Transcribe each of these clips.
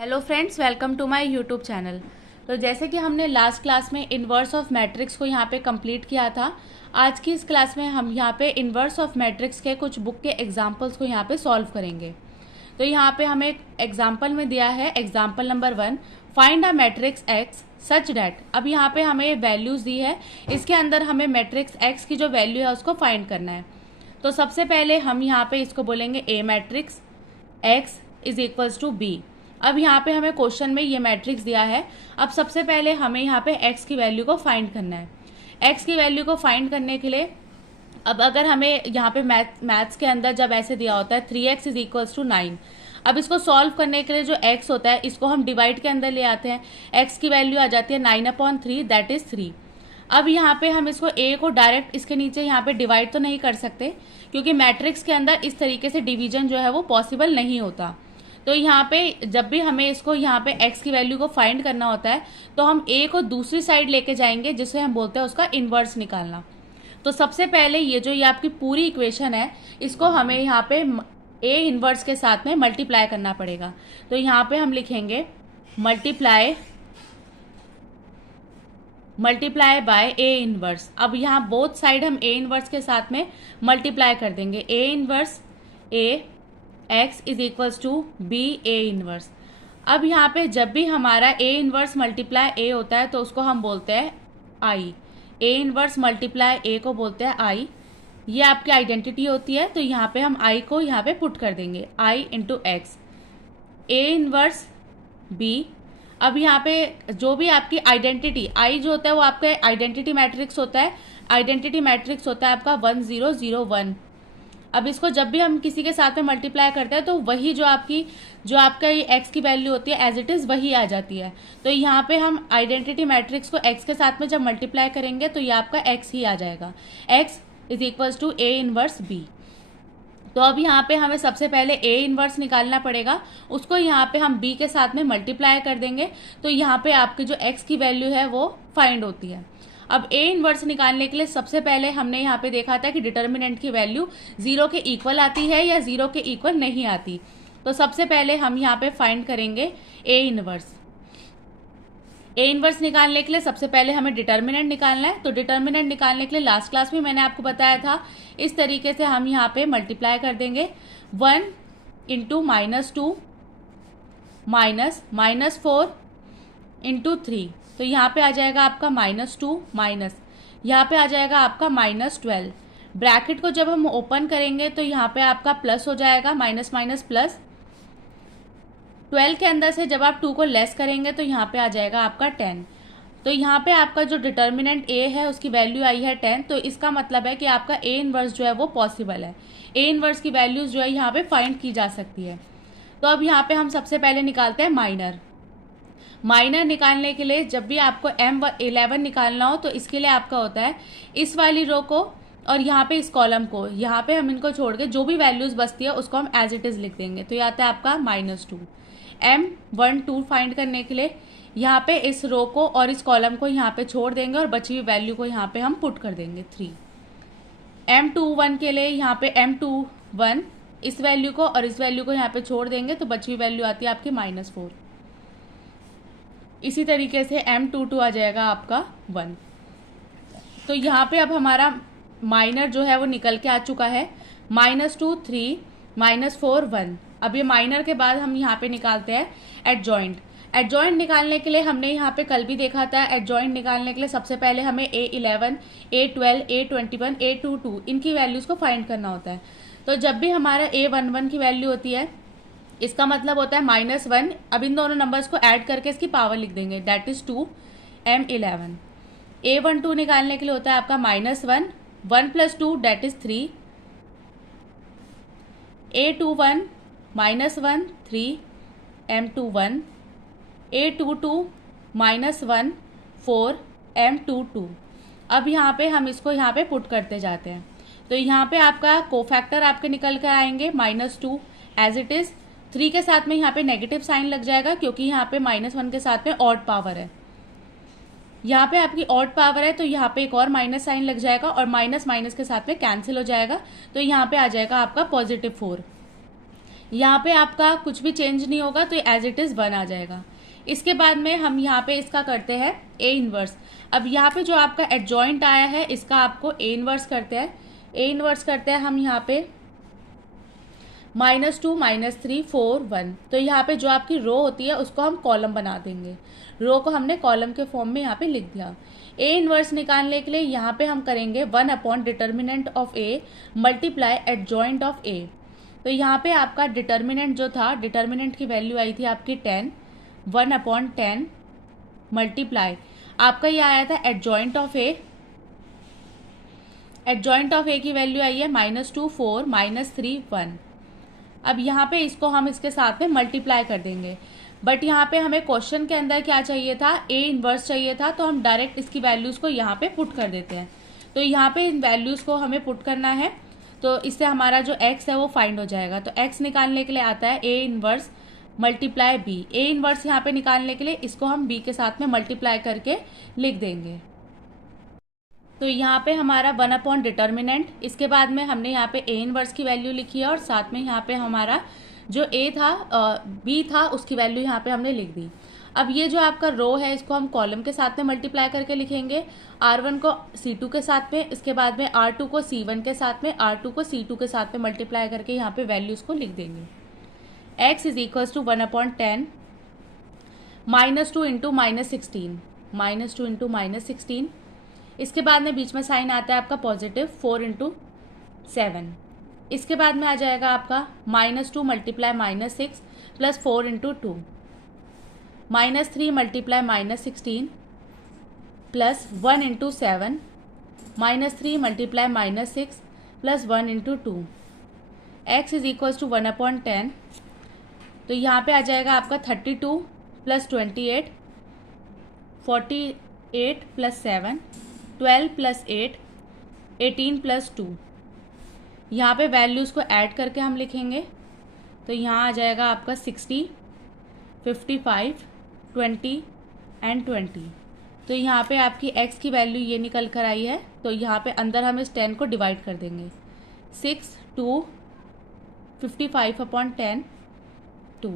Hello friends, welcome to my YouTube channel. तो जैसे कि हमने लास्ट क्लास में इन्वर्स ऑफ मैट्रिक्स को यहाँ पे कंप्लीट किया था, आज की इस क्लास में हम यहाँ पे इन्वर्स ऑफ मैट्रिक्स के कुछ बुक के एग्जांपल्स को यहाँ पे सॉल्व करेंगे। तो यहाँ पे हमें एक एग्जांपल में दिया है, example number 1, find a matrix x such that. अब यहाँ पे हमें वैल्यूज़ दी है, इसके अंदर हमें मैट्रिक्स एक्स की जो वैल्यू है उसको फाइंड करना है। तो सबसे पहले हम यहाँ पे इसको बोलेंगे A matrix X is equals to B. अब यहाँ पे हमें क्वेश्चन में ये मैट्रिक्स दिया है। अब सबसे पहले हमें यहाँ पे x की वैल्यू को फाइंड करना है। x की वैल्यू को फाइंड करने के लिए अब अगर हमें यहाँ पे मैथ्स के अंदर जब ऐसे दिया होता है 3x इज इक्वल्स टू 9, अब इसको सॉल्व करने के लिए जो x होता है इसको हम डिवाइड के अंदर ले आते हैं। x की वैल्यू आ जाती है 9/3, दैट इज 3। अब यहाँ पे हम इसको a को डायरेक्ट इसके नीचे यहाँ पे डिवाइड तो नहीं कर सकते, क्योंकि मैट्रिक्स के अंदर इस तरीके से डिवीजन जो है वो पॉसिबल नहीं होता। तो यहाँ पे जब भी हमें इसको यहाँ पे x की वैल्यू को फाइंड करना होता है तो हम a को दूसरी साइड लेके जाएंगे, जिसे हम बोलते हैं उसका इन्वर्स निकालना। तो सबसे पहले ये आपकी पूरी इक्वेशन है, इसको हमें यहाँ पे a इन्वर्स के साथ में मल्टीप्लाई करना पड़ेगा। तो यहाँ पे हम लिखेंगे मल्टीप्लाई बाय a इन्वर्स। अब यहाँ बोथ साइड हम a इन्वर्स के साथ में मल्टीप्लाई कर देंगे। a inverse a x is equals to B A inverse. अब यहाँ पे जब भी हमारा ए इन्वर्स मल्टीप्लाई ए होता है तो उसको हम बोलते हैं आई। ए इन्वर्स मल्टीप्लाई ए को बोलते हैं आई। ये आपकी आइडेंटिटी होती है, तो यहाँ पे हम आई को यहाँ पे पुट कर देंगे, आई into x. A inverse B. अब यहाँ पे जो भी आपकी आइडेंटिटी आई जो होता है वो आपका आइडेंटिटी मैट्रिक्स होता है। आइडेंटिटी मैट्रिक्स होता है आपका 1 0 0 1। अब इसको जब भी हम किसी के साथ में मल्टीप्लाई करते हैं तो वही जो आपका ये एक्स की वैल्यू होती है एज इट इज़ वही आ जाती है। तो यहाँ पे हम आइडेंटिटी मैट्रिक्स को एक्स के साथ में जब मल्टीप्लाई करेंगे तो ये आपका एक्स ही आ जाएगा। X is equals to A inverse B. तो अब यहाँ पे हमें सबसे पहले ए इनवर्स निकालना पड़ेगा, उसको यहाँ पे हम बी के साथ में मल्टीप्लाई कर देंगे। तो यहाँ पे आपकी जो एक्स की वैल्यू है वो फाइंड होती है। अब ए इनवर्स निकालने के लिए सबसे पहले हमने यहाँ पे देखा था कि डिटर्मिनेंट की वैल्यू 0 के इक्वल आती है या 0 के इक्वल नहीं आती। तो सबसे पहले हम यहाँ पे फाइंड करेंगे ए इनवर्स। ए इनवर्स निकालने के लिए सबसे पहले हमें डिटर्मिनेंट निकालना है। तो डिटर्मिनेंट निकालने के लिए लास्ट क्लास में मैंने आपको बताया था, इस तरीके से हम यहाँ पे मल्टीप्लाई कर देंगे। 1 इंटू -2 -4 इंटू 3। तो यहाँ पे आ जाएगा आपका -2 माइनस, यहाँ पे आ जाएगा आपका -12। ब्रैकेट को जब हम ओपन करेंगे तो यहाँ पे आपका प्लस हो जाएगा, माइनस माइनस प्लस। 12 के अंदर से जब आप 2 को लेस करेंगे तो यहाँ पे आ जाएगा आपका 10। तो यहाँ पे आपका जो डिटर्मिनेंट ए है उसकी वैल्यू आई है 10। तो इसका मतलब है कि आपका ए इनवर्स जो है वो पॉसिबल है। ए इनवर्स की वैल्यूज जो है यहाँ पे फाइंड की जा सकती है। तो अब यहाँ पे हम सबसे पहले निकालते हैं माइनर निकालने के लिए जब भी आपको M11 निकालना हो तो इसके लिए आपका होता है इस वाली रो को और यहाँ पे इस कॉलम को, यहाँ पे हम इनको छोड़ के जो भी वैल्यूज बचती है उसको हम एज इट इज लिख देंगे। तो ये आता है आपका -2। M12 फाइंड करने के लिए यहाँ पे इस रो को और इस कॉलम को यहाँ पे छोड़ देंगे और बची हुई वैल्यू को यहाँ पे हम पुट कर देंगे 3। M21 के लिए यहाँ पे M21 इस वैल्यू को और इस वैल्यू को यहाँ पे छोड़ देंगे तो बची हुई वैल्यू आती है आपकी -4। इसी तरीके से M22 आ जाएगा आपका 1। तो यहाँ पे अब हमारा माइनर जो है वो निकल के आ चुका है, -2 3 -4 1। अब ये माइनर के बाद हम यहाँ पे निकालते हैं एडजॉइंट। एडजॉइंट निकालने के लिए हमने यहाँ पे कल भी देखा था, एडजॉइंट निकालने के लिए सबसे पहले हमें A11 A12 A21 A22 इनकी वैल्यूज़ को फाइंड करना होता है। तो जब भी हमारा A11 की वैल्यू होती है इसका मतलब होता है -1। अब इन दोनों नंबर्स को ऐड करके इसकी पावर लिख देंगे, दैट इज 2 M11। A12 निकालने के लिए होता है आपका -1 1 + 2 that is 3। A21 -1 3 M21। A22 -1 4 M22। अब यहाँ पे हम इसको यहाँ पे पुट करते जाते हैं। तो यहाँ पे आपका कोफैक्टर आपके निकल कर आएंगे -2 एज इट इज। 3 के साथ में यहाँ पे नेगेटिव साइन लग जाएगा क्योंकि यहाँ पे -1 के साथ में ऑड पावर है। यहाँ पे आपकी ऑड पावर है तो यहाँ पे एक और माइनस साइन लग जाएगा और माइनस माइनस के साथ में कैंसिल हो जाएगा। तो यहाँ पे आ जाएगा आपका +4। यहाँ पे आपका कुछ भी चेंज नहीं होगा तो एज इट इज़ 1 आ जाएगा। इसके बाद में हम यहाँ पे इसका करते हैं ए इनवर्स। अब यहाँ पे जो आपका एडजॉइंट आया है इसका आपको ए इनवर्स करते हैं। ए इनवर्स करते हैं हम यहाँ पे -2 -3 4 1। तो यहाँ पे जो आपकी रो होती है उसको हम कॉलम बना देंगे। रो को हमने कॉलम के फॉर्म में यहाँ पे लिख दिया। ए इनवर्स निकालने के लिए यहाँ पे हम करेंगे 1 determinant of A multiply adjoint of A. तो यहाँ पे आपका डिटर्मिनेंट जो था, डिटर्मिनेंट की वैल्यू आई थी आपकी 10, 1/10 मल्टीप्लाई आपका ये आया था adjoint of A. Adjoint of A की वैल्यू आई है -2 4 -3 1। अब यहाँ पे इसको हम इसके साथ में मल्टीप्लाई कर देंगे। बट यहाँ पे हमें क्वेश्चन के अंदर क्या चाहिए था, ए इनवर्स चाहिए था, तो हम डायरेक्ट इसकी वैल्यूज़ को यहाँ पे पुट कर देते हैं। तो यहाँ पे इन वैल्यूज़ को हमें पुट करना है, तो इससे हमारा जो x है वो फाइंड हो जाएगा। तो x निकालने के लिए आता है A inverse multiply B. A inverse यहाँ पे निकालने के लिए इसको हम b के साथ में मल्टीप्लाई करके लिख देंगे। तो यहाँ पे हमारा 1 डिटर्मिनेंट, इसके बाद में हमने यहाँ पे ए इनवर्स की वैल्यू लिखी है और साथ में यहाँ पे हमारा जो ए था बी था उसकी वैल्यू यहाँ पे हमने लिख दी। अब ये जो आपका रो है इसको हम कॉलम के साथ में मल्टीप्लाई करके लिखेंगे, R1 को C2 के साथ में, इसके बाद में R2 को C1 के साथ में, R2 को C2 के साथ में मल्टीप्लाई करके यहाँ पे वैल्यूज़ को लिख देंगे। x is equals to 1/10 -2 into -16, -2 into -16। इसके बाद में बीच में साइन आता है आपका पॉजिटिव 4 इंटू 7। इसके बाद में आ जाएगा आपका -2 multiply -6 plus 4 into 2, -3 multiply -16 plus 1 into 7, -3 multiply -6 plus 1 into 2। x is equals to 1/10। तो यहाँ पे आ जाएगा आपका 32 प्लस 28, 48 प्लस 7, 12 प्लस 8, 18 प्लस 2। यहाँ पे वैल्यूज़ को ऐड करके हम लिखेंगे, तो यहाँ आ जाएगा आपका 60, 55, 20 एंड 20। तो यहाँ पे आपकी x की वैल्यू ये निकल कर आई है। तो यहाँ पे अंदर हम इस 10 को डिवाइड कर देंगे, 6 2 55/10 2।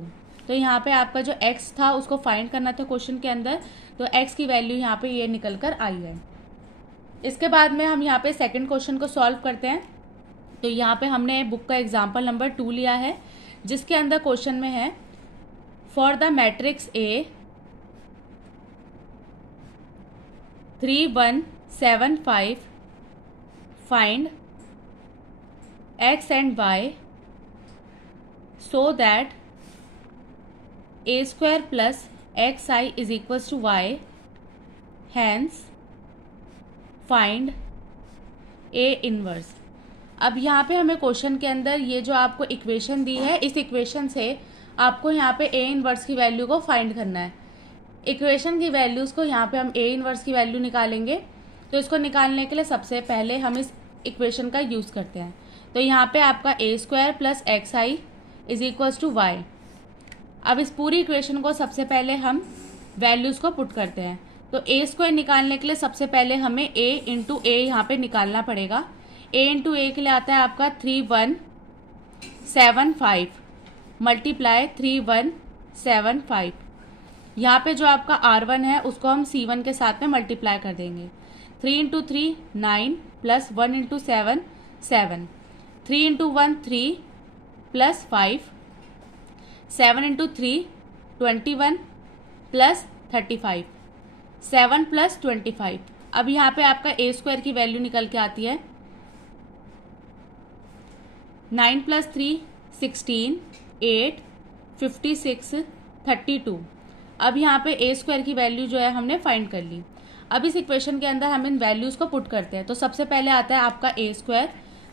तो यहाँ पे आपका जो x था उसको फाइंड करना था क्वेश्चन के अंदर, तो x की वैल्यू यहाँ पे ये निकल कर आई है। इसके बाद में हम यहाँ पे सेकंड क्वेश्चन को सॉल्व करते हैं। तो यहाँ पे हमने बुक का एग्जाम्पल नंबर 2 लिया है, जिसके अंदर क्वेश्चन में है for the matrix A 3 1 7 5 find x and y so that a² plus xi is equals to y, hence find a inverse. अब यहाँ पे हमें क्वेश्चन के अंदर ये जो आपको इक्वेशन दी है, इस इक्वेशन से आपको यहाँ पे ए इनवर्स की वैल्यू को फाइंड करना है। इक्वेशन की वैल्यूज़ को यहाँ पे हम ए इनवर्स की वैल्यू निकालेंगे। तो इसको निकालने के लिए सबसे पहले हम इस इक्वेशन का यूज़ करते हैं। तो यहाँ पे आपका a² plus xi is equals to y। अब इस पूरी इक्वेशन को सबसे पहले हम वैल्यूज़ को पुट करते हैं। तो a² निकालने के लिए सबसे पहले हमें a इंटू ए यहाँ पे निकालना पड़ेगा। a इंटू ए के लिए आता है आपका 3 1 7 5 मल्टीप्लाई 3 1 7 5। यहाँ पे जो आपका R1 है उसको हम C1 के साथ में मल्टीप्लाई कर देंगे। 3 into 3 9 plus 1 into 7 7, 3 into 1 3 plus 5, 7 into 3 21 plus 35, 7 plus 25। अब यहाँ पे आपका a² की वैल्यू निकल के आती है 9 प्लस 3 16, 8 56 32। अब यहाँ पे a² की वैल्यू जो है हमने फाइंड कर ली। अब इस इक्वेशन के अंदर हम इन वैल्यूज़ को पुट करते हैं। तो सबसे पहले आता है आपका a²।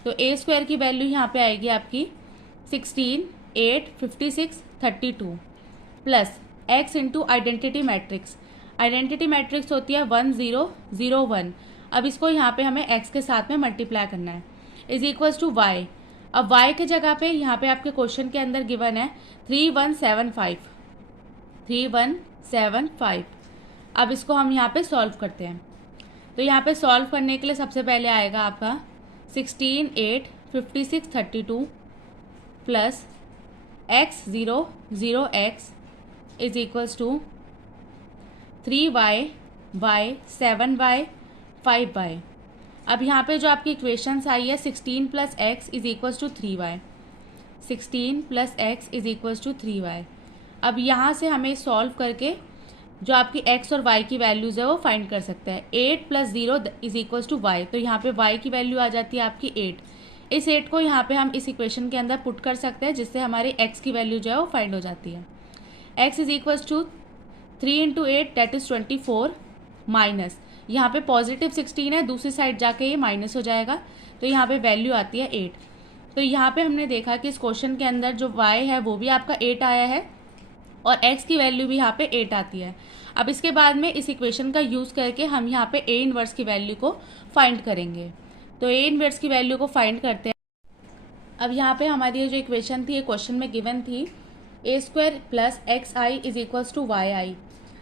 तो a² की वैल्यू यहाँ पे आएगी आपकी 16, 8 56 32 plus x into identity matrix. Identity matrix होती है 1 0 0 1। अब इसको यहाँ पे हमें x के साथ में मल्टीप्लाई करना है, इज इक्वल्स टू y। अब y के जगह पे यहाँ पे आपके क्वेश्चन के अंदर गिवन है 3175, 3175। अब इसको हम यहाँ पे सॉल्व करते हैं। तो यहाँ पे सॉल्व करने के लिए सबसे पहले आएगा आपका 16 8 56 32 plus X 0 X is equals to 3y Y 7y 5y। अब यहाँ पे जो आपकी इक्वेशंस आई है 16 plus X is equals to 3y, 16 plus X is equals to 3y। अब यहाँ से हमें सॉल्व करके जो आपकी x और y की वैल्यूज़ है वो फाइंड कर सकते हैं। 8 plus 0 is equals to y, तो यहाँ पे y की वैल्यू आ जाती है आपकी 8। इस 8 को यहाँ पे हम इस इक्वेशन के अंदर पुट कर सकते हैं, जिससे हमारी x की वैल्यू जो है वो फाइंड हो जाती है। x is equals to 3 into 8 that is 24 minus, यहाँ पे पॉजिटिव 16 है, दूसरी साइड जाके ये माइनस हो जाएगा, तो यहाँ पे वैल्यू आती है 8। तो यहाँ पे हमने देखा कि इस क्वेश्चन के अंदर जो y है वो भी आपका 8 आया है और x की वैल्यू भी यहाँ पे 8 आती है। अब इसके बाद में इस इक्वेशन का यूज़ करके हम यहाँ पे a इनवर्स की वैल्यू को फाइंड करेंगे। तो a इनवर्स की वैल्यू को फाइंड करते हैं। अब यहाँ पे हमारी जो इक्वेशन थी ये क्वेश्चन में गिवन थी, a² plus X I is equals to Y I.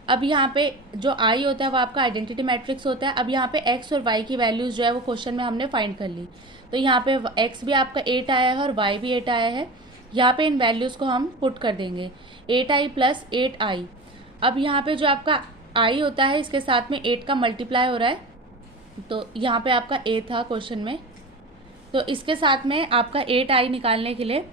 अब यहाँ पे जो i होता है वो आपका आइडेंटिटी मैट्रिक्स होता है। अब यहाँ पे x और y की वैल्यूज़ जो है वो क्वेश्चन में हमने फाइंड कर ली। तो यहाँ पे x भी आपका 8 आया है और y भी 8 आया है। यहाँ पे इन वैल्यूज़ को हम पुट कर देंगे, 8i प्लस 8i। अब यहाँ पे जो आपका i होता है इसके साथ में 8 का मल्टीप्लाई हो रहा है, तो यहाँ पे आपका a था क्वेश्चन में, तो इसके साथ में आपका 8i निकालने के लिए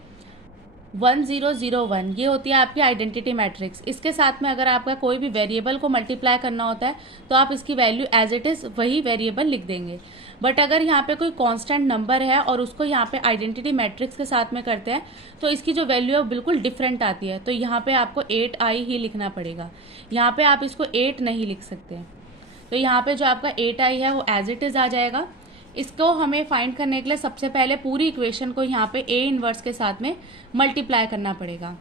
1001 ये होती है आपकी आइडेंटिटी मैट्रिक्स। इसके साथ में अगर आपका कोई भी वेरिएबल को मल्टीप्लाई करना होता है तो आप इसकी वैल्यू एज इट इज़ वही वेरिएबल लिख देंगे। बट अगर यहाँ पे कोई कांस्टेंट नंबर है और उसको यहाँ पे आइडेंटिटी मैट्रिक्स के साथ में करते हैं तो इसकी जो वैल्यू है वो बिल्कुल डिफरेंट आती है। तो यहाँ पे आपको 8i ही लिखना पड़ेगा, यहाँ पे आप इसको 8 नहीं लिख सकते। तो यहाँ पे जो आपका 8i है वो एज इट इज़ आ जाएगा। इसको हमें फाइंड करने के लिए सबसे पहले पूरी इक्वेशन को यहाँ पे a इनवर्स के साथ में मल्टीप्लाई करना पड़ेगा।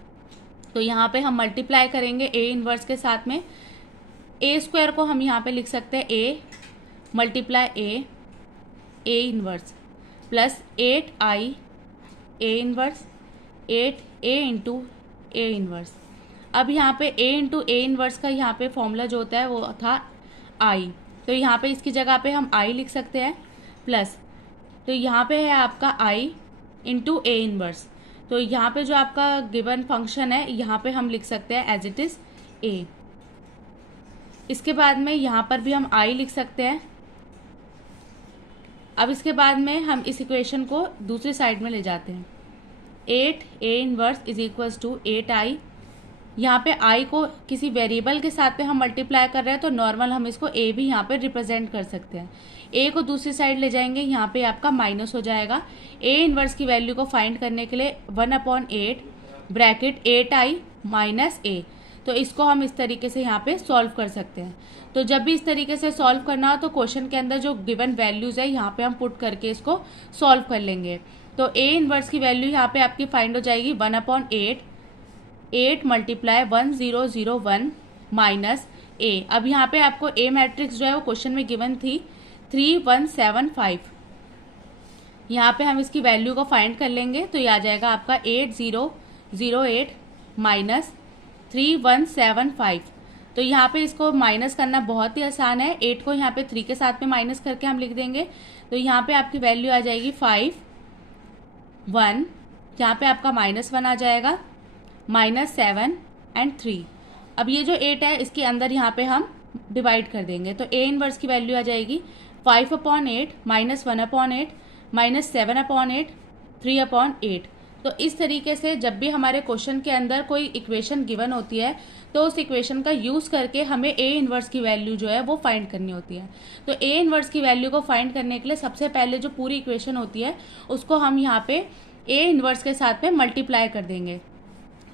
तो यहाँ पे हम मल्टीप्लाई करेंगे a इनवर्स के साथ में। a² को हम यहाँ पे लिख सकते हैं a multiply a inverse plus 8i a inverse 8a into a inverse. अब यहाँ पे a इंटू a इनवर्स का यहाँ पे फॉर्मूला जो होता है वो था i, तो यहाँ पे इसकी जगह पे हम i लिख सकते हैं प्लस, तो यहाँ पे है आपका i इंटू a इनवर्स। तो यहाँ पे जो आपका गिवन फंक्शन है यहाँ पे हम लिख सकते हैं एज इट इज़ a। इसके बाद में यहाँ पर भी हम i लिख सकते हैं। अब इसके बाद में हम इस इक्वेशन को दूसरी साइड में ले जाते हैं। 8a inverse is equals to 8i। यहाँ पे i को किसी वेरिएबल के साथ में हम मल्टीप्लाई कर रहे हैं तो नॉर्मल हम इसको a भी यहाँ पे रिप्रेजेंट कर सकते हैं। a को दूसरी साइड ले जाएंगे, यहाँ पे आपका माइनस हो जाएगा। a इनवर्स की वैल्यू को फाइंड करने के लिए 1/8 ब्रैकेट 8i माइनस a, तो इसको हम इस तरीके से यहाँ पे सॉल्व कर सकते हैं। तो जब भी इस तरीके से सॉल्व करना हो तो क्वेश्चन के अंदर जो गिवन वैल्यूज़ है यहाँ पे हम पुट करके इसको सॉल्व कर लेंगे। तो a इनवर्स की वैल्यू यहाँ पे आपकी फाइंड हो जाएगी 1/8 8 मल्टीप्लाई 1001 माइनस a। अब यहाँ पे आपको a मैट्रिक्स जो है वो क्वेश्चन में गिवन थी 3175। यहाँ पे हम इसकी वैल्यू को फाइंड कर लेंगे, तो ये आ जाएगा आपका 8008 माइनस 3175। तो यहाँ पे इसको माइनस करना बहुत ही आसान है। 8 को यहाँ पे 3 के साथ में माइनस करके हम लिख देंगे, तो यहाँ पे आपकी वैल्यू आ जाएगी 5 1, यहाँ पे आपका -1 आ जाएगा, -7 एंड 3। अब ये जो 8 है इसके अंदर यहाँ पे हम डिवाइड कर देंगे, तो a इनवर्स की वैल्यू आ जाएगी 5/8 -1/8 -7/8 3/8। तो इस तरीके से जब भी हमारे क्वेश्चन के अंदर कोई इक्वेशन गिवन होती है तो उस इक्वेशन का यूज़ करके हमें a इनवर्स की वैल्यू जो है वो फाइंड करनी होती है। तो a इनवर्स की वैल्यू को फाइंड करने के लिए सबसे पहले जो पूरी इक्वेशन होती है उसको हम यहाँ पे a इनवर्स के साथ में मल्टीप्लाई कर देंगे।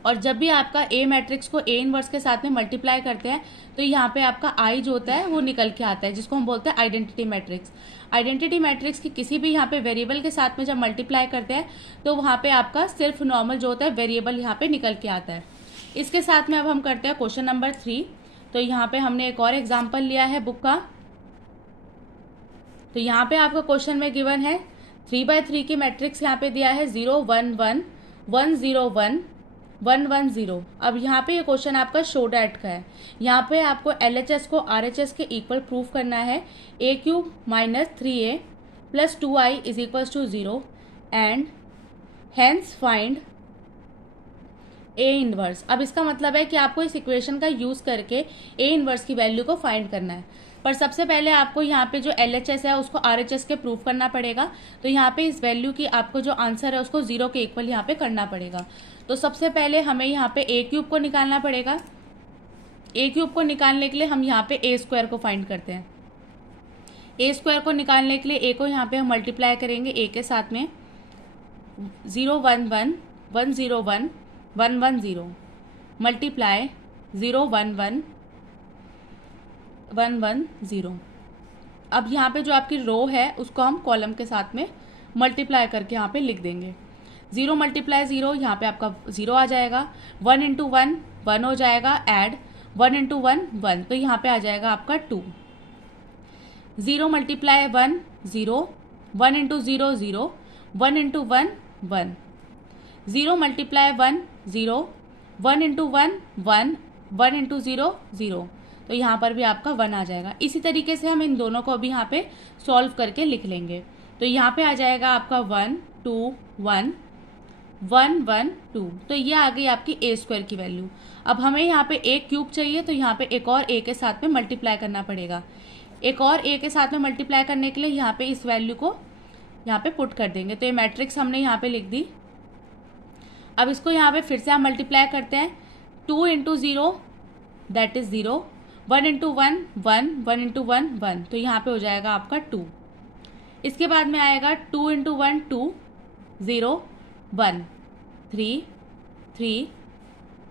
और जब भी आपका a मैट्रिक्स को a इनवर्स के साथ में मल्टीप्लाई करते हैं तो यहाँ पे आपका i जो होता है वो निकल के आता है, जिसको हम बोलते हैं आइडेंटिटी मैट्रिक्स। आइडेंटिटी मैट्रिक्स की किसी भी यहाँ पे वेरिएबल के साथ में जब मल्टीप्लाई करते हैं तो वहाँ पे आपका सिर्फ नॉर्मल जो होता है वेरिएबल यहाँ पे निकल के आता है। इसके साथ में अब हम करते हैं क्वेश्चन नंबर 3। तो यहाँ पे हमने एक और एग्जाम्पल लिया है बुक का। तो यहाँ पे आपका क्वेश्चन में गिवन है 3/3 की मैट्रिक्स यहाँ पे दिया है 0 1 1 1 0 1 1 1 0। अब यहाँ पे ये क्वेश्चन आपका शो डैट का है। यहाँ पे आपको LHS को RHS के इक्वल प्रूफ करना है। a³ - 3a + 2i = 0 and hence find A inverse. अब इसका मतलब है कि आपको इस इक्वेशन का यूज़ करके ए इनवर्स की वैल्यू को फाइंड करना है। पर सबसे पहले आपको यहाँ पे जो LHS है उसको RHS के प्रूफ करना पड़ेगा। तो यहाँ पे इस वैल्यू की आपको जो आंसर है उसको 0 के इक्वल यहाँ पे करना पड़ेगा। तो सबसे पहले हमें यहाँ पे ए क्यूब को निकालना पड़ेगा। ए क्यूब को निकालने के लिए हम यहाँ पे ए स्क्वायर को फाइंड करते हैं। ए स्क्वायर को निकालने के लिए ए को यहाँ पे हम मल्टीप्लाई करेंगे ए के साथ में 0 1 1 1 0 1 1 1 0 मल्टीप्लाई 0 1 1 1 1 0। अब यहाँ पे जो आपकी रो है उसको हम कॉलम के साथ में मल्टीप्लाई करके यहाँ पे लिख देंगे। 0 मल्टीप्लाई 0, यहाँ पे आपका 0 आ जाएगा। 1 इंटू 1 1 हो जाएगा, ऐड 1 इंटू 1 1, तो यहाँ पे आ जाएगा आपका 2। 0 multiply 1 0, 1 into 0 0, 1 into 1 1, 0 multiply 1 0, 1 into 1 1, 1 into 0 0, तो यहाँ पर भी आपका 1 आ जाएगा। इसी तरीके से हम इन दोनों को भी यहाँ पे सॉल्व करके लिख लेंगे। तो यहाँ पे आ जाएगा आपका 1 2 1 1 1 2, तो ये आ गई आपकी ए स्क्वायर की वैल्यू। अब हमें यहाँ पे ए क्यूब चाहिए, तो यहाँ पे एक और ए के साथ में मल्टीप्लाई करना पड़ेगा। एक और ए के साथ में मल्टीप्लाई करने के लिए यहाँ पे इस वैल्यू को यहाँ पे पुट कर देंगे। तो ये मैट्रिक्स हमने यहाँ पे लिख दी। अब इसको यहाँ पे फिर से हम मल्टीप्लाई करते हैं। 2 into 0 that is 0, 1 into 1 1, 1 into 1 1, तो यहाँ पे हो जाएगा आपका 2। इसके बाद में आएगा 2 इंटू 1 2, 0 1 3 3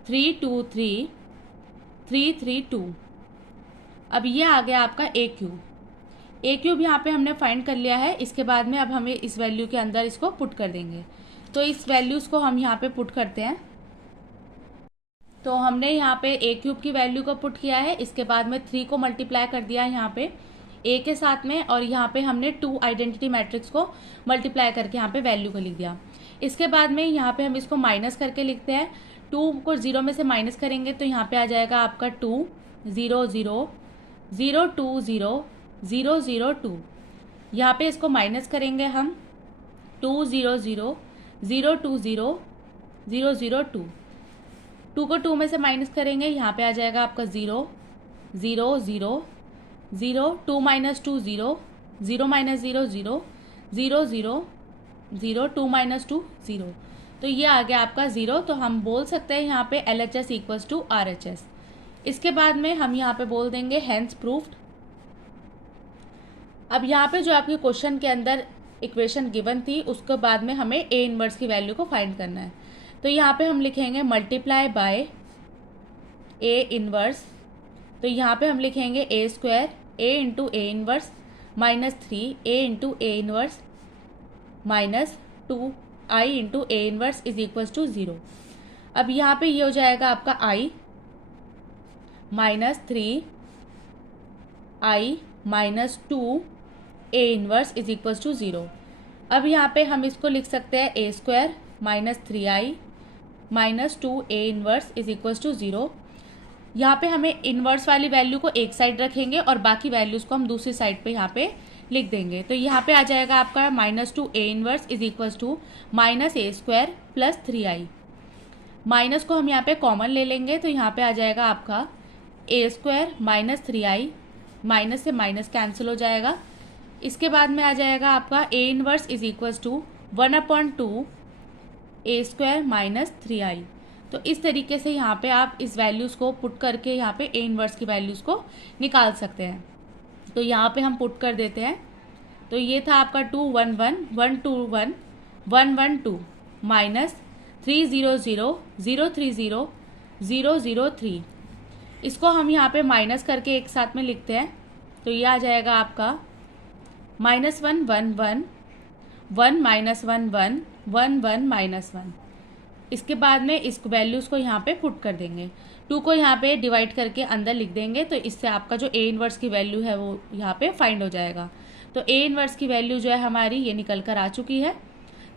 3 2 3 3 3 2। अब ये आ गया आपका ए क्यूब। ए क्यूब यहाँ पे हमने फाइंड कर लिया है। इसके बाद में अब हमें इस वैल्यू के अंदर इसको पुट कर देंगे। तो इस वैल्यूज़ को हम यहाँ पे पुट करते हैं। तो हमने यहाँ पे ए क्यूब की वैल्यू को पुट किया है। इसके बाद में 3 को मल्टीप्लाई कर दिया है यहाँ पे ए के साथ में, और यहाँ पे हमने 2 आइडेंटिटी मैट्रिक्स को मल्टीप्लाई करके यहाँ पे वैल्यू को लिख दिया। इसके बाद में यहाँ पे हम इसको माइनस करके लिखते हैं। 2 को 0 में से माइनस करेंगे तो यहाँ पे आ जाएगा आपका 2 0 0 0 2 0 0 0 2। यहाँ पे इसको माइनस करेंगे हम 2 0 0 0 2 0 0 0 2। 2 को 2 में से माइनस करेंगे, यहाँ पे आ जाएगा आपका 0 0 0 0 2 माइनस 2 0 0 माइनस 0 0 0 0 0 2 माइनस 2 0, तो ये आ गया आपका 0। तो हम बोल सकते हैं यहाँ पे LHS इक्वल्स टू RHS। इसके बाद में हम यहाँ पे बोल देंगे हेंस प्रूफ्ड। अब यहाँ पे जो आपके क्वेश्चन के अंदर इक्वेशन गिवन थी उसके बाद में हमें ए इनवर्स की वैल्यू को फाइंड करना है। तो यहाँ पे हम लिखेंगे मल्टीप्लाई बाय ए इनवर्स। तो यहाँ पे हम लिखेंगे A square A into A inverse minus 3 A into A inverse minus 2 I into A inverse is equals to 0। अब यहाँ पे ये हो जाएगा आपका I minus 3 I minus 2 A inverse is equals to 0। अब यहाँ पे हम इसको लिख सकते हैं A square minus 3i minus 2 A inverse is equals to 0। यहाँ पे हमें इनवर्स वाली वैल्यू को एक साइड रखेंगे और बाकी वैल्यूज़ को हम दूसरी साइड पे यहाँ पे लिख देंगे। तो यहाँ पे आ जाएगा आपका minus 2 A inverse is equals to minus A square plus 3i। Minus को हम यहाँ पे कॉमन ले लेंगे, तो यहाँ पे आ जाएगा आपका A square minus 3i, minus से माइनस कैंसिल हो जाएगा। इसके बाद में आ जाएगा आपका A inverse is equals to 1/2 A square minus 3i। तो इस तरीके से यहाँ पे आप इस वैल्यूज़ को पुट करके यहाँ पे ए इनवर्स की वैल्यूज़ को निकाल सकते हैं। तो यहाँ पे हम पुट कर देते हैं। तो ये था आपका 2 1 1 1 2 1 1 1 2 माइनस 3 0 0 0 3 0 0 0 3। इसको हम यहाँ पे माइनस करके एक साथ में लिखते हैं। तो ये आ जाएगा आपका -1 1 1 1 माइनस 1 1 1 1 माइनस 1। इसके बाद में इस वैल्यूज़ को यहाँ पे पुट कर देंगे। 2 को यहाँ पे डिवाइड करके अंदर लिख देंगे, तो इससे आपका जो ए इनवर्स की वैल्यू है वो यहाँ पे फाइंड हो जाएगा। तो ए इनवर्स की वैल्यू जो है हमारी ये निकल कर आ चुकी है।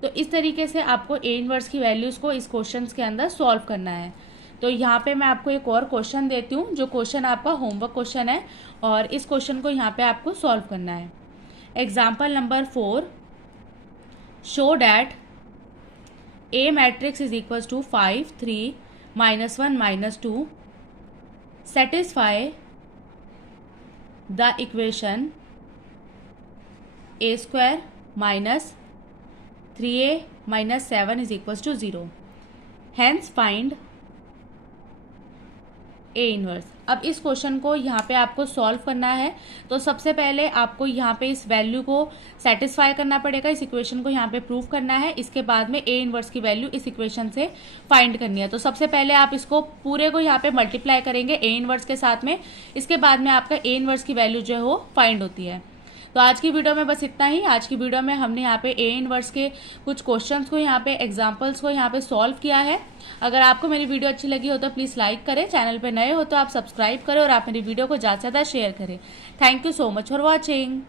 तो इस तरीके से आपको ए इनवर्स की वैल्यूज़ को इस क्वेश्चन के अंदर सॉल्व करना है। तो यहाँ पे मैं आपको एक और क्वेश्चन देती हूँ, जो क्वेश्चन आपका होमवर्क क्वेश्चन है, और इस क्वेश्चन को यहाँ पे आपको सॉल्व करना है। Example number 4, show that A matrix is equals to 5 3 -1 -2 satisfy the equation a square minus 3a minus 7 is equals to 0. Hence find A inverse. अब इस क्वेश्चन को यहाँ पे आपको सॉल्व करना है, तो सबसे पहले आपको यहाँ पे इस वैल्यू को सेटिस्फाई करना पड़ेगा, इस इक्वेशन को यहाँ पे प्रूव करना है। इसके बाद में ए इनवर्स की वैल्यू इस इक्वेशन से फाइंड करनी है। तो सबसे पहले आप इसको पूरे को यहाँ पे मल्टीप्लाई करेंगे ए इनवर्स के साथ में, इसके बाद में आपका ए इनवर्स की वैल्यू जो है वो फाइंड होती है। तो आज की वीडियो में बस इतना ही। आज की वीडियो में हमने यहाँ पे ए इनवर्स के कुछ क्वेश्चंस को यहाँ पे एग्जांपल्स को यहाँ पे सॉल्व किया है। अगर आपको मेरी वीडियो अच्छी लगी हो तो प्लीज़ लाइक करें, चैनल पे नए हो तो आप सब्सक्राइब करें और आप मेरी वीडियो को ज़्यादा से ज़्यादा शेयर करें। Thank you so much for watching.